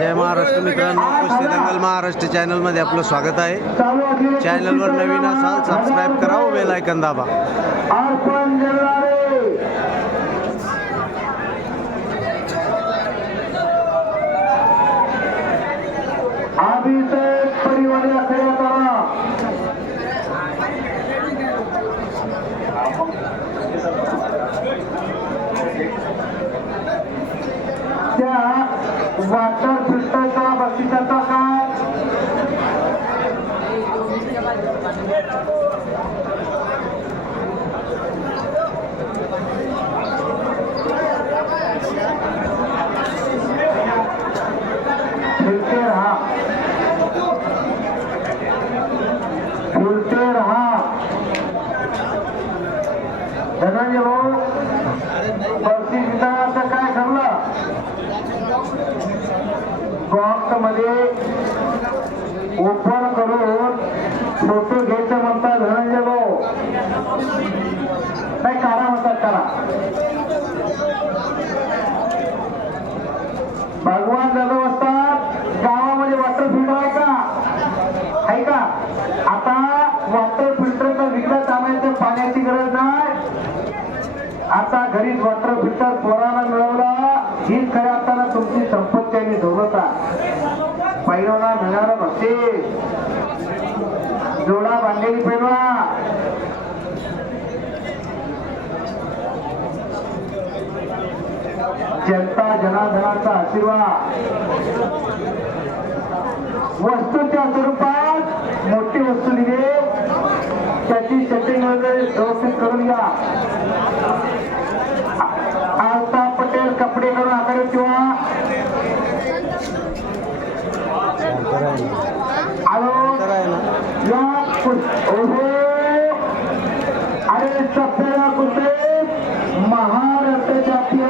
जय महाराष्ट्र मित्रांनो, कुस्ती दंगल महाराष्ट्र चॅनलमध्ये आपलं स्वागत आहे. चॅनलवर नवीन असाल सबस्क्राईब करा व बेल आयकॉन दाबा. वाटर फिल्टरचा बक्षिसाचा काय फिल्टर हा धनंजय भाऊ बक्षिसाचं काय ठरलं? बॉक्स मध्ये ओपन करून फोटो घ्यायचं म्हणतात धनंजय भाऊ. काय करा म्हणतात, करा. भगवान जाधव असतात गावामध्ये वॉटर फिल्टर आहे का? आहे का? आता वॉटर फिल्टरचा विकत आणायचं पाण्याची गरज नाही. आता घरीच वॉटर फिल्टर पोराला मिळवला हीच खऱ्या असताना तुमची संपत्ती आणि दौलत आहे. पैलवाना मिळणार बक्षीस जोडा बांधलेली पैलवा. जनता जनार्दनाचा आशीर्वाद वस्तूच्या स्वरूपात मोठी वस्तू दिली, त्याची सेटिंग वगैरे व्यवस्थित करून घ्या. आलता पटेल कपडे करून आकडे किंवा आलो या ओहो अरे सप्तरा कुठे महाराष्ट्र जातीय